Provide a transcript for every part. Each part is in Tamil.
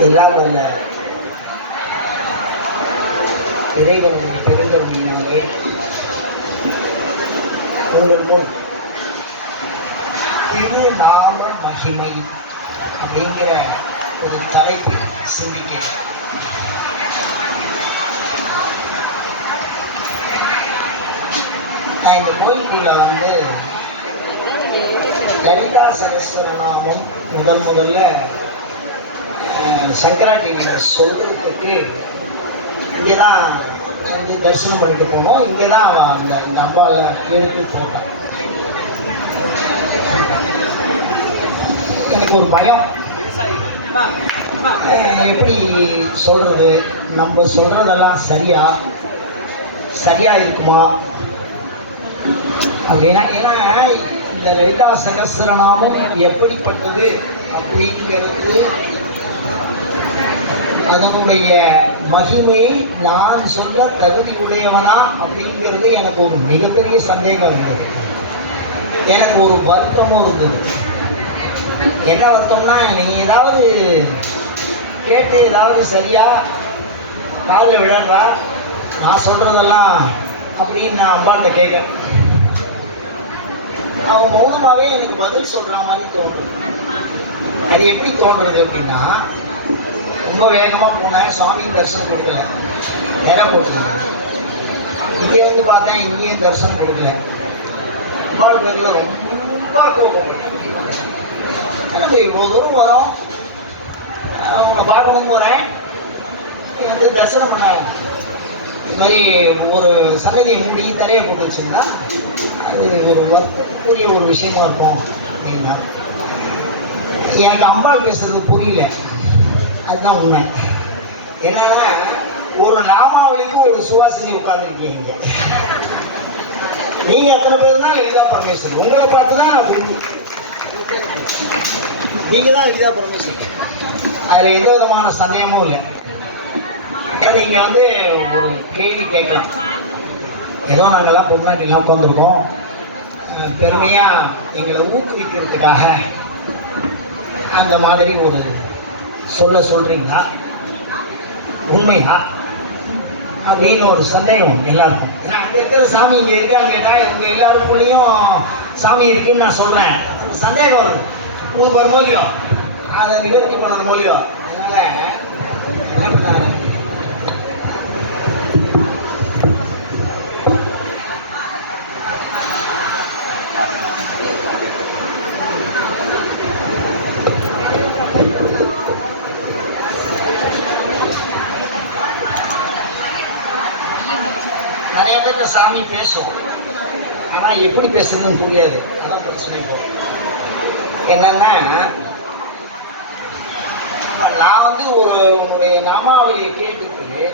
எல்லாம் வல்ல. இறைவனுடைய பெருந்தன்மையினாலே உங்கள் முன் திரு நாம மகிமை அப்படிங்கிற ஒரு தலைப்பு சிந்திக்கிறேன் நான் இந்த கோயிலுக்குள்ள வந்து லலிதா சரஸ்வரநாமம் முதல் முதல்ல சங்கரா டிவியில் சொல்கிறதுக்கு இங்கே தான் வந்து தரிசனம் பண்ணிட்டு போனோம். இங்கே தான் அவன் அந்த இந்த அம்பாவில் எடுத்து போட்டான் எனக்கு ஒரு பயம். எப்படி சொல்கிறது நம்ம சொல்கிறதெல்லாம் சரியா? சரியாக இருக்குமா? அப்படின்னா ஏன்னா இந்த லலிதா சகசரநாமம் எப்படிப்பட்டது அப்படிங்கிறது அதனுடைய மகிமையை நான் சொல்ல தகுதி உடையவனா அப்படிங்கிறது எனக்கு ஒரு மிகப்பெரிய சந்தேகம் இருந்தது. எனக்கு ஒரு வருத்தமும் இருந்தது. என்ன வருத்தம்னா நீ ஏதாவது கேட்டு ஏதாவது சரியாக காதில் விழறா நான் சொல்கிறதெல்லாம் அப்படின்னு நான் அம்பாள்கிட்ட கேட்குறேன் அவன் மௌனமாகவே எனக்கு பதில் சொல்கிற மாதிரி தோன்றுது. அது எப்படி தோன்றுறது அப்படின்னா ரொம்ப வேகமாக போனேன். சாமியும் தரிசனம் கொடுக்கல. நேராக போட்டுருந்தேன். இங்கேருந்து பார்த்தேன் இங்கேயும் தரிசனம் கொடுக்கல. அம்பாள் பேரில் ரொம்ப கோபப்பட்டேன். நம்ம இவ்வளோ தூரம் வரோம்? உன்னை பார்க்கணும் போகிறேன் வந்து தரிசனம் பண்ண. இது மாதிரி ஒரு சன்னதியை மூடி தலையை போட்டு வச்சுருந்தா அது ஒரு வருத்தத்துக்குரிய ஒரு விஷயமா இருக்கும் அப்படின்னாரு. எனக்கு அம்பாள் பேசுறது புரியல. அதுதான் உண்மை. என்னன்னா ஒரு நாமாவளிக்கு ஒரு சுவாசினி உட்காந்துருக்கீங்க நீங்க எத்தனை பேர் தான் லலிதா பரமேஸ்வரி. உங்களை பார்த்து தான் நான் புரிஞ்சு நீங்க தான் லலிதா பரமேஸ்வரி. அதுல எந்த விதமான சந்தேகமும் இல்லை. இங்கே வந்து ஒரு கேள்வி கேட்கலாம். ஏதோ நாங்கள்லாம் பொம்னாட்டிலாம் உட்காந்துருக்கோம் பெருமையாக எங்களை ஊக்குவிக்கிறதுக்காக அந்த மாதிரி ஒரு சொல்ல சொல்கிறீங்களா உண்மையா? அப்படின்னு ஒரு சந்தேகம் எல்லாருக்கும். ஏன்னா அங்கே இருக்கிற சாமி இங்கே இருக்கான்னு கேட்டால் உங்கள் எல்லாருக்குள்ளேயும் சாமி இருக்குன்னு நான் சொல்கிறேன் சந்தேகம் வருது. உங்களுக்கு ஒரு மொழியோ அதை நிவர்த்தி பண்ணணும் மொழியோ அதனால் என்ன பண்ணாரு நிறைய பேர்த்த சாமி பேசும் ஆனால் எப்படி பேசுறதுன்னு புரியாது. அதான் பிரச்சனை இப்போ. என்னன்னா நான் வந்து ஒரு உன்னுடைய நாமாவளியை கேட்டுட்டு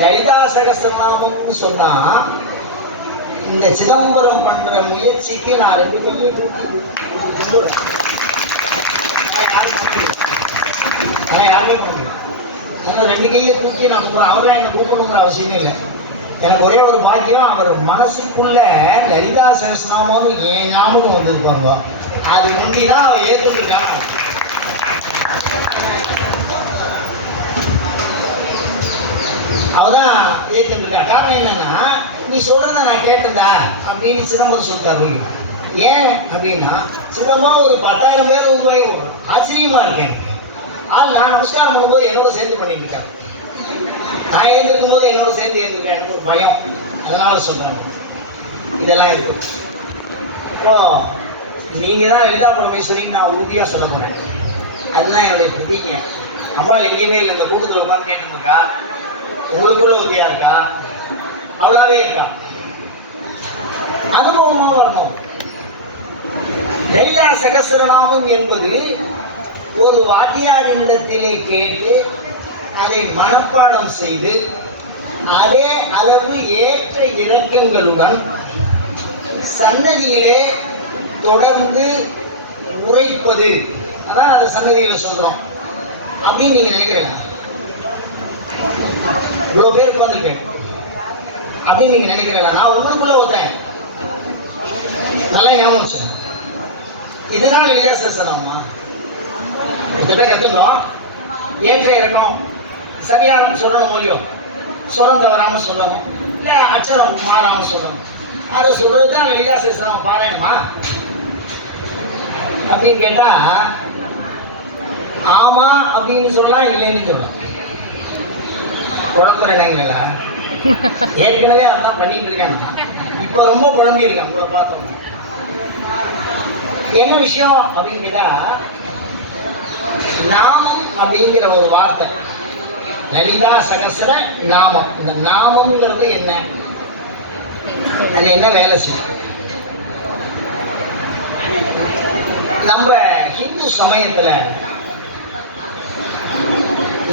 லலிதா சகசிரநாமம்னு சொன்னால் இந்த சிதம்பரம் பண்ணுற முயற்சிக்கு நான் ரெண்டு பேரும் தூக்கி கும்பிடுறேன் ஆனால் பண்ண யாருமே பண்ண முடியும் ஆனால் ரெண்டு கையை தூக்கி நான் கும்பிட்றேன் அவரெல்லாம் என்னை கூப்பிடணுங்கிற அவசியமே இல்லை. எனக்கு ஒரே ஒரு பாக்கியம் அவர் மனசுக்குள்ள லலிதா சகஸ்நாமம்னு என் ஞாபகம் வந்தது பாருங்க. அது முந்தி தான் அவர் ஏற்றுருக்காங்க அவதான் ஏற்றுக்கிட்டா காரணம் என்னன்னா நீ சொல்றத நான் கேட்டதா அப்படின்னு சிதம்பரம் சொல்லிட்டார் ஏன் அப்படின்னா சிதம்பரம் ஒரு பத்தாயிரம் பேர் உருவாகி ஆச்சரியமா இருக்கேன். எனக்கு. ஆள் நான் நமஸ்காரம் பண்ணும்போது என்னோட சேர்ந்து பண்ணிட்டு இருக்காரு. நான் எழுந்திருக்கும் போது என்னோட சேர்ந்து எழுந்திருக்கேன் எனக்கு ஒரு பயம். அதனால சொல்றாங்க. இதெல்லாம் இருக்கு. அப்போ நீங்க தான் லலிதா பரமேஸ்வரின்னு நான் உறுதியாக சொல்ல போறேன். அதுதான் என்னுடைய பிரதிக்கை அம்பாள் எங்கேயுமே இல்லை. இந்த கூட்டத்தில் உட்காந்து கேட்டுருக்கா? உங்களுக்குள்ள ஒத்தியா இருக்கா? அவ்வளாவே இருக்கா? அனுபவமாக வரணும். லலிதா சகசிரநாமம் என்பது ஒரு வாத்தியாரினிடத்திலே கேட்டு அதை மனப்பாடம் செய்து அதே அளவு ஏற்ற இறக்கங்களுடன் சன்னதியிலே தொடர்ந்து உரைப்பது. அதான் அதை சன்னதியில் சொல்கிறோம் அப்படின்னு நீங்கள் நினைக்கிறீங்களா? இவ்வளோ பேர் உட்காந்துருக்கேன் அப்படின்னு நீங்கள் நினைக்கிறீங்களா? நான் உங்களுக்குள்ளே ஒருத்தன். நல்லா ஞாபகம் சார் இதனால் எளிதா சேசலாமா கிட்ட கற்றுட்டோம் ஏற்ற இறக்கம். சரியாக சொல்லணும் மொழியும் சுரம் தவறாமல் சொல்லணும். இல்லை அச்சரம் மாறாமல் சொல்லணும். அதை சொல்றது தான் லலிதா சேசனம் பாராயணமா? அப்படின்னு கேட்டா ஆமா அப்படின்னு சொல்லலாம் இல்லைன்னு சொல்லலாம். குழப்பம் என்னங்களா ஏற்கனவே அதான் பண்ணிட்டு இருக்கானா? இப்போ ரொம்ப குழம்பி இருக்கேன் உங்களை பார்த்தோம் என்ன விஷயம் அப்படின்னு கேட்டால் நாமம் அப்படிங்கிற ஒரு வார்த்தை. லலிதா சகசர நாமம். இந்த நாமம்ங்கிறது என்ன? அது என்ன வேலை செய்யும்? நம்ம ஹிந்து சமயத்தில்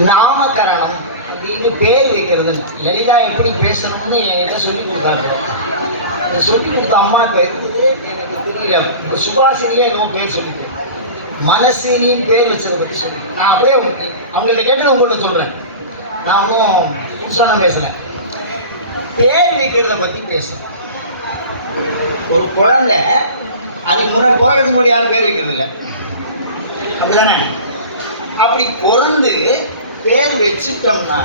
நாமகரணம் அப்படின்னு பேர் வைக்கிறது லலிதா எப்படி பேசணும்னு என்கிட்ட சொல்லி கொடுத்தாரு அதை சொல்லி கொடுத்த அம்மா எனக்கு தெரியல. இப்போ சுபாஷினியே என்னவோ பேர் சொல்லிட்டு. மனசேனின்னு பேர் வச்சதை பற்றி சொல்லி. நான் அப்படியே அவங்கள்ட்ட கேட்டது உங்கள்கிட்ட சொல்கிறேன் நான் ஒன்றும் புதுசாக பேசலை பேர் வைக்கிறத பற்றி பேசுகிறேன் ஒரு குழந்தை அதுக்கு முன்னாடி பிறகு கூட யாரும் பேர் வைக்கிறது இல்லை அப்படிதானே? அப்படி பிறந்து பேர் வச்சுட்டோம்னா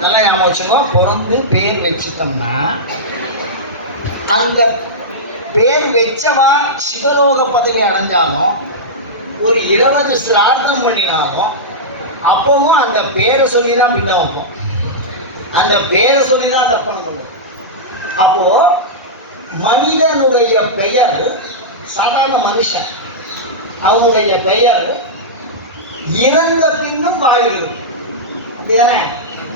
நல்லா ஞாபகம் வச்சுக்கோ பிறந்து பேர் வச்சுட்டோம்னா அந்த பேர் வச்சவா சிவலோக பதவி அடைஞ்சாலும் ஒரு இருபது சிரார்த்தம் பண்ணினாலும் அப்பவும் அந்த பேரை சொல்லி தான் பின்ன வைப்போம். அந்த பேரை சொல்லி தான் தப்பணம் சொல்லுவோம். அப்போ மனிதனுடைய பெயர் சாதாரண மனுஷன் அவனுடைய பெயர் இறந்த பின்னும் வாழுகிறது அப்படிதானே?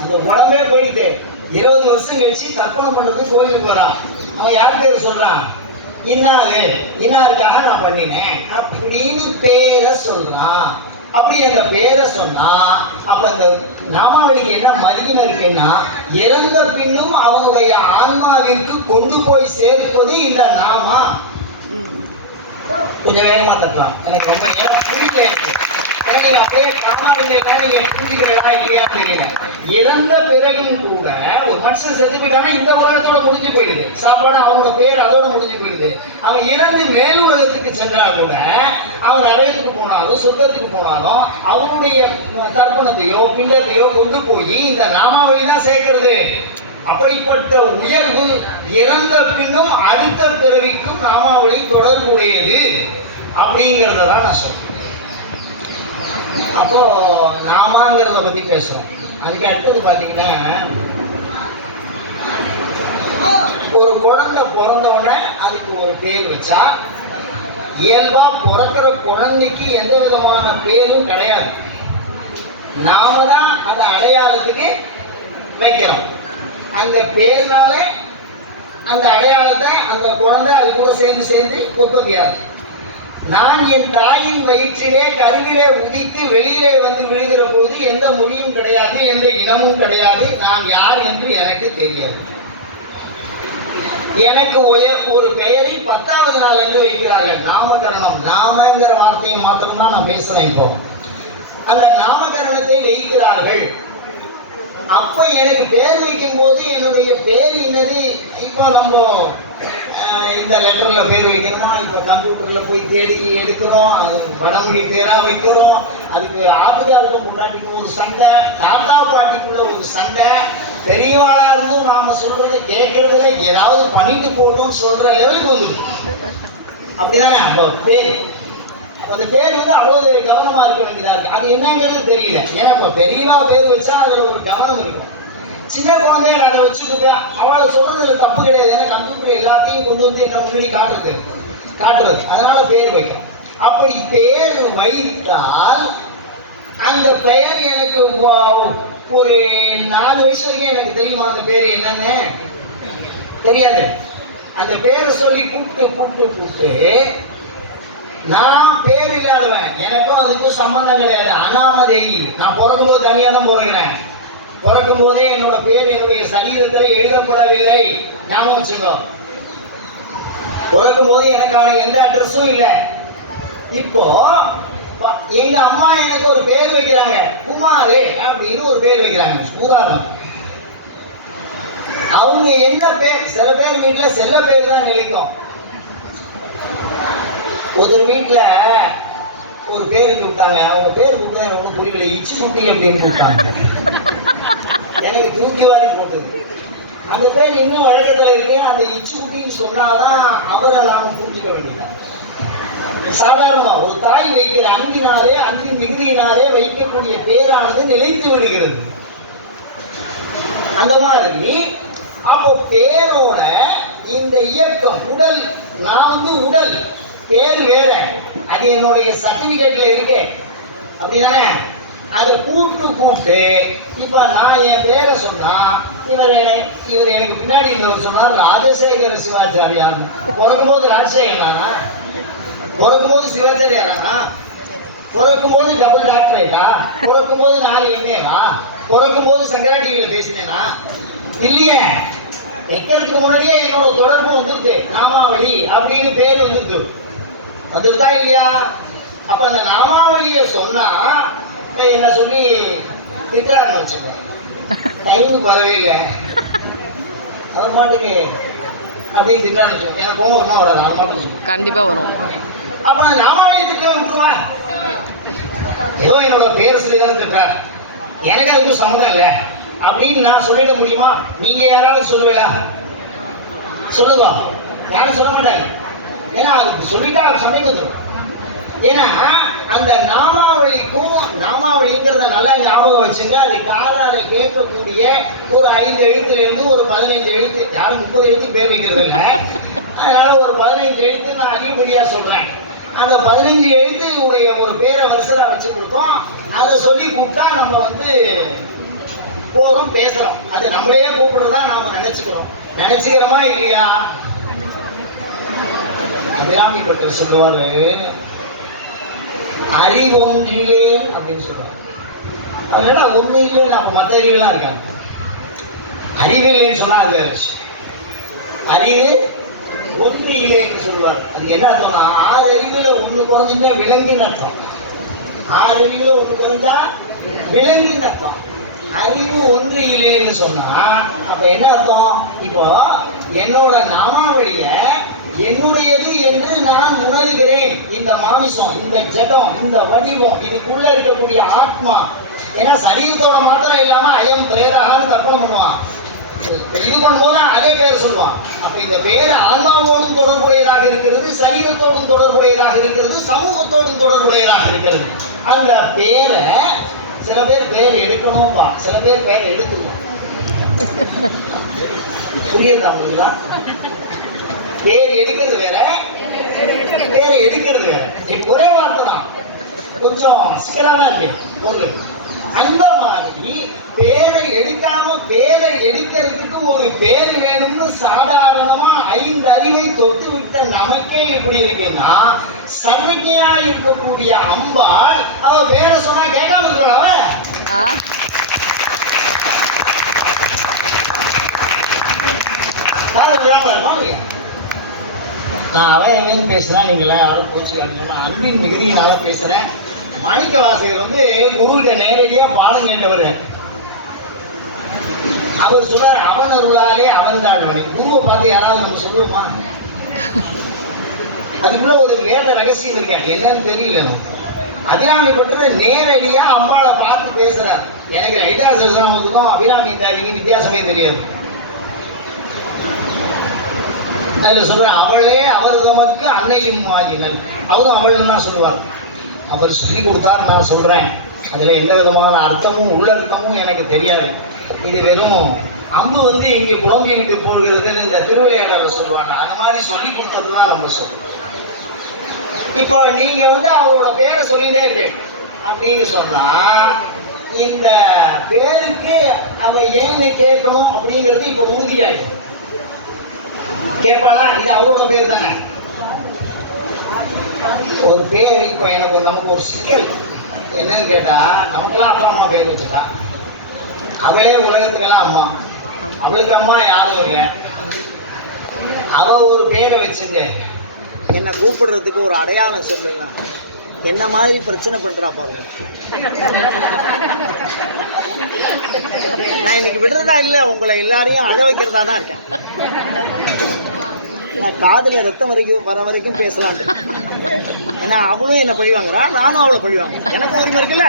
அந்த உடம்பே போயிட்டு இருபது வருஷம் கழிச்சு தர்ப்பணம் பண்ணுறது கோயிலுக்கு வரான். அவன் யார் பேர் சொல்கிறான் இன்னாரு. இன்னாருக்காக நான் பண்ணினேன். அப்படின்னு பேரை சொல்கிறான் அப்படி அந்த பேரை சொன்னா அப்ப இந்த நாமாவளிக்கு என்ன மதிக்கின இருக்குன்னா இறந்த பின்னும் அவனுடைய ஆன்மாவிற்கு கொண்டு போய் சேர்ப்பது இந்த நாமா? கொஞ்சம் வேகமா தட்டலாம். எனக்கு ரொம்ப நேரம் புரியல எனக்கு. ஏன்னா நீங்க அப்படியே காணாவில்லைன்னா நீங்க புரிஞ்சுக்கிறதா இல்லையான்னு தெரியல. இறந்த பிறகும் கூட ஒரு மனுஷன் செத்து போயிட்டானா இந்த உலகத்தோட முடிஞ்சு போயிடுது. சாப்பாடு அவனோட பேர் அதோட முடிஞ்சு போயிடுது. அவன் இறந்து மேல் உலகத்துக்கு சென்றா கூட அவன் நரகத்துக்கு போனாலும் சொர்க்கத்துக்கு போனாலும் அவனுடைய தர்ப்பணத்தையோ பிண்டத்தையோ கொண்டு போய் இந்த நாமாவளி தான் சேர்க்கிறது. அப்படிப்பட்ட உயர்வு இறந்த பின்னும் அடுத்த பிறவிக்கும் நாமாவளி தொடர்புடையது அப்படிங்கிறத தான் நான் சொல்றேன். அப்போ நாமாங்கிறத பத்தி பேசுறோம். அதுக்கு அடுத்தது பார்த்தீங்கன்னா ஒரு குழந்தை பிறந்த உடனே அதுக்கு ஒரு பேர் வச்சா இயல்பா பிறக்கிற குழந்தைக்கு எந்த விதமான பேரும் கிடையாது. நாம தான் அதை அடையாளத்துக்கு வைக்கிறோம். அந்த பேர்னாலே அந்த அடையாளத்தை அந்த குழந்தை அது கூட சேர்ந்து சேர்ந்து உற்பத்தியாகும் நான் என் தாயின் வயிற்றிலே கருவிலே உதித்து வெளியிலே வந்து விழுகிற போது எந்த மொழியும் கிடையாது எந்த இனமும் கிடையாது. நான் யார் என்று எனக்கு தெரியாது. எனக்கு ஒரு பெயரை பத்தாவது நாள் என்று வைக்கிறார்கள். நாமகரணம் நாமங்கிற வார்த்தையை மாத்திரம்தான் நான் பேசுறேன் இப்போ. அந்த நாமகரணத்தை வைக்கிறார்கள். அப்ப எனக்கு பேர் வைக்கும் போது என்னுடைய பேர் என்னது? இப்போ நம்ம இந்த லெட்டர்ல பேர் வைக்கணுமா? இப்போ கம்ப்யூட்டர்ல போய் தேடி எடுக்கிறோம். அது வடமொழி பேரா வைக்கிறோம். அதுக்கு ஆட்டுக்காருக்கும் பொண்டாட்டிக்கும் ஒரு சண்டை தாத்தா பாட்டிக்குள்ள ஒரு சண்டை. பெரியவாளா இருந்தும் நாம சொல்றதை கேட்கறதுல ஏதாவது பண்ணிட்டு போட்டோம்னு சொல்ற லெவலுக்கு வந்துடும் அப்படிதானே? நம்ம பேர். அந்த பேர் வந்து அவ்வளவு கவனமா இருக்க வேண்டியதா இருக்கு. அது என்னங்கிறது தெரியல. ஏன்னா இப்ப பெரியவா பேர் வச்சா அதுல ஒரு கவனம் இருக்கும். சின்ன குழந்தைய நான் அதை வச்சுட்டு அவளை சொல்றதுல தப்பு கிடையாது. ஏன்னா கம்ப்யூட்டர் எல்லாத்தையும் கொண்டு வந்து என்ன முன்னாடி காட்டுறது. காட்டுறது. அதனால பேர் வைக்கிறோம். அப்படி பேர் வைத்தால் அந்த பெயர் எனக்கு ஒரு நாலு வயசு வரைக்கும் எனக்கு தெரியுமா அந்த பேர் என்னன்னு? தெரியாது. அந்த பேரை சொல்லி கூப்பிட்டு கூப்பிட்டு கூப்பிட்டு நான் பேர் இல்லாதவன். எனக்கும் அதுக்கும் சம்பந்தம் கிடையாது. அனாமதேயி நான் பிறக்கும் போது தனியாக தான் பிறக்கிறேன். பிறக்கும் போதே என்னோட பேர் என்னுடைய சரீரத்தில் எழுதப்படவில்லை. ஞாபகம் வச்சுக்கோ. பிறக்கும் போது எனக்கான எந்த அட்ரஸும் இல்லை. இப்போ எங்க அம்மா எனக்கு ஒரு பேர் வைக்கிறாங்க. குமாரு அப்படின்னு ஒரு பேர் வைக்கிறாங்க. உதாரணம். அவங்க என்ன பேர்? சில பேர் வீட்டில் செல்ல பேர் தான் நிலைக்கும். ஒரு வீட்டில் ஒரு பேருக்கு கூப்பிட்டாங்க. அவங்க பேர் கூப்பிட்டா எனக்கு ஒன்றும் புரியல. இச்சி குட்டி அப்படின்னு கூப்பிட்டாங்க. எனக்கு தூக்கி வாரி போட்டது. அந்த பேர் இன்னும் வழக்கத்தில் இருக்கு அந்த இச்சி குட்டின்னு சொன்னாதான் அவரை நாம புரிஞ்சுக்க வேண்டியது? சாதாரணமாக ஒரு தாய் வைக்கிற அன்பினாலே அன்பின் மிகுதியினாலே வைக்கக்கூடிய பேரானது நிலைத்து விடுகிறது. அந்த மாதிரி அப்போ பேரோட இந்த இயக்கம் உடல் நான் வந்து உடல். பேர் வேற. அது என்னுடைய சர்டிபிகேட்ல இருக்கு. அப்படிதானே? அதை கூப்பிட்டு கூப்பிட்டு இப்போ நான் என் பேரை சொன்னா இவர் இவர் எனக்கு பின்னாடி இருந்தவர் சொன்னார் ராஜசேகர சிவாச்சாரியார்னு. பிறக்கும் போது ராஜசேகரனா பிறக்கும் போது சிவாச்சாரியாரா? பிறக்கும் போது டபுள் டாக்டரேட்டா பிறக்கும் போது நாலு எம்ஏவா பிறக்கும் போது சங்கரா பேசினேனா? இல்லையே. வைக்கிறதுக்கு முன்னாடியே என்னோட தொடர்பு வந்திருக்கு. நாமாவளி அப்படின்னு பேர் வந்திருக்கு. வந்துருக்கா இல்லையா? அப்ப அந்த நாமாவளியை சொன்னா என்ன சொல்லி திட்டுறாருன்னு வச்சுங்க. டைமுக்கு வரவே இல்லை அவர் மாட்டுக்கு அப்படியே திட்டுறாருன்னு வச்சுக்கோங்க எனக்கு கோவம் வராது? அது மட்டும் சொல்லுங்க. கண்டிப்பா. அப்ப நாமாவளியை திட்ட விட்டுருவா. ஏதோ என்னோட பேரை சொல்லி தானே திட்டுறார். எனக்கு அதுக்கு சம்மதம் இல்லை. அப்படின்னு நான் சொல்லிட முடியுமா? நீங்க யாராவது சொல்லுவீங்களா? சொல்லுங்க. யாரும் சொல்ல மாட்டாங்க. ஏன்னா அதுக்கு சொல்லிட்டா அவர் சண்டைக்கு ஏன்னா அந்த நாமாவளிக்கும் நாமாவளிங்கிறத நல்லா ஞாபகம் வச்சுங்க. அது காலால கேட்கக்கூடிய ஒரு ஐந்து எழுத்துலேருந்து ஒரு பதினைஞ்சு எழுத்து. யாரும் முப்பது எழுத்து பேர் வைக்கிறது இல்லை அதனால ஒரு பதினைஞ்சு எழுத்து நான் அதிகப்படியாக சொல்கிறேன் அந்த பதினஞ்சு எழுத்து உடைய ஒரு பேரை வரிசையில் வச்சு கொடுத்தோம். அதை சொல்லி கூப்பிட்டா நம்ம வந்து போகிறோம் பேசுகிறோம் அது நம்மளையே கூப்பிடுறதா நாம் நினச்சிக்கிறோம். நினச்சிக்கிறோமா இல்லையா? அபிராமி பட்டர் சொல்லுவாரு அறிவொன்றிலேன் அப்படின்னு சொல்லுவார். அதனால ஒன்று இல்லைன்னு அப்போ மற்ற அறிவுலாம் இருக்காங்க. அறிவு இல்லைன்னு சொன்னால் அது அறிவு ஒன்று இல்லைன்னு சொல்லுவார். அது என்ன அர்த்தம்னா ஆறு அறிவில் ஒன்று குறைஞ்சிட்டா விலங்குன்னு அர்த்தம். ஆறு அறிவில் ஒன்று குறைஞ்சா விலங்குன்னு அர்த்தம். அறிவு ஒன்று இல்லைன்னு சொன்னால் அப்போ என்ன அர்த்தம்? இப்போ என்னோட நாமாவளியை என்னுடையது என்று நான் உணர்கிறேன். இந்த மாமிசம் இந்த ஜடம் இந்த வடிவம் இதுக்குள்ள இருக்கக்கூடிய ஆத்மா ஏன்னா சரீரத்தோட மாத்திரம் இல்லாம ஐயம் பிரேரகான்னு கற்பனை பண்ணுவான். இது பண்ணும்போது அதே பேர் சொல்லுவான். அப்ப இந்த பேர் ஆன்மாவோடும் தொடர்புடையதாக இருக்கிறது சரீரத்தோடும் தொடர்புடையதாக இருக்கிறது சமூகத்தோடும் தொடர்புடையதாக இருக்கிறது. அந்த பேரை சில பேர் பேர் எடுக்கணும்பா. சில பேர் பேர் எடுத்துக்குவான் புரியுது அவங்களுக்குலாம் பேர் எடுக்கிறது வேற. பேரை எடுக்கிறது வேற. இப்ப ஒரே வார்த்தை தான். கொஞ்சம் சிக்கலான இருக்கு. பொருள். அந்த மாதிரி பேரை எடுக்காம பேரை எடுக்கிறதுக்கு ஒரு பேர் வேணும்னு சாதாரணமா ஐந்து அறிவை தொட்டு விட்ட நமக்கே இப்படி இருக்குன்னா சர்வஜையா இருக்கக்கூடிய அம்பாள் அவ பேரை சொன்னா கேட்காம இருக்கிறா அவ? காது விழாம இருப்பான் நான் அவன் என் பேசுகிறேன் நீங்களே யாரும் கோச்சுக்காதீங்க. நான் அன்பின் மிகுதியினால பேசுகிறேன் மாணிக்க வாசகர் வந்து குருவிட்ட நேரடியாக பாடம் கேட்டவர். அவர் சொன்னார் அவன் அருளாலே அவன் தாழ்வனை குருவை பார்த்து யாராவது நம்ம சொல்லுவோமா? அதுக்குள்ள ஒரு வேத ரகசியம் இருக்கு. என்னன்னு தெரியல நமக்கு. அபிராமி பற்ற நேரடியாக அம்பாளை பார்த்து பேசுகிறார் எனக்கு ஐடியா சரஸ்வராமத்துக்கும் அபிராமி தாரிக்கும் வித்தியாசமே தெரியாது. அதில் சொல்கிற அவளே அவர் தமக்கு அன்னையும் ஆகினல் அவரும் அவள்னு தான் சொல்லுவார் அவர் சொல்லி கொடுத்தார் நான் சொல்கிறேன் அதில் எந்த விதமான அர்த்தமும் உள்ளர்த்தமும் எனக்கு தெரியாது. இது வெறும் அம்பு வந்து இங்கே குழம்பிக்கிட்டு போகிறதுன்னு இந்த திருவிளையாடல சொல்லுவாங்க. அந்த மாதிரி சொல்லி கொடுத்தது தான் நம்ம சொல்லுவோம் இப்போ நீங்கள் வந்து அவரோட பேரை சொல்லிட்டே இருக்கு அப்படின்னு சொன்னால் இந்த பேருக்கு அவ ஏன்னு கேட்கணும் அப்படிங்கிறது இப்போ உறுதியாயிடும் கேட்பாளா இது அவரோட பேர் தானே? ஒரு பேர் இப்போ எனக்கு ஒரு- நமக்கு ஒரு சிக்கல். என்னன்னு கேட்டால் நமக்கெல்லாம் அப்பா அம்மா பேர் வச்சுட்டா அவளே உலகத்துக்கெல்லாம் அம்மா. அவளுக்கு அம்மா யாரும் இல்லை. அவ ஒரு பேரை வச்சுட்டு என்னை கூப்பிடுறதுக்கு ஒரு அடையாளம் சொல்றேன் என்ன மாதிரி பிரச்சனை பண்ணுறா பாருங்க. நான் இன்னைக்கு விடுறதா இல்லை உங்களை எல்லாரையும் அழ வைக்கிறதா தான் இருக்கேன். நான் காதுல ரத்தம் வரைக்கும் வர வரைக்கும் பேசலாம் ஏன்னா அவளும் என்ன பழி வாங்குறா நானும் அவளை பழி வாங்குறேன். எனக்கு உரிமை இருக்குல்ல?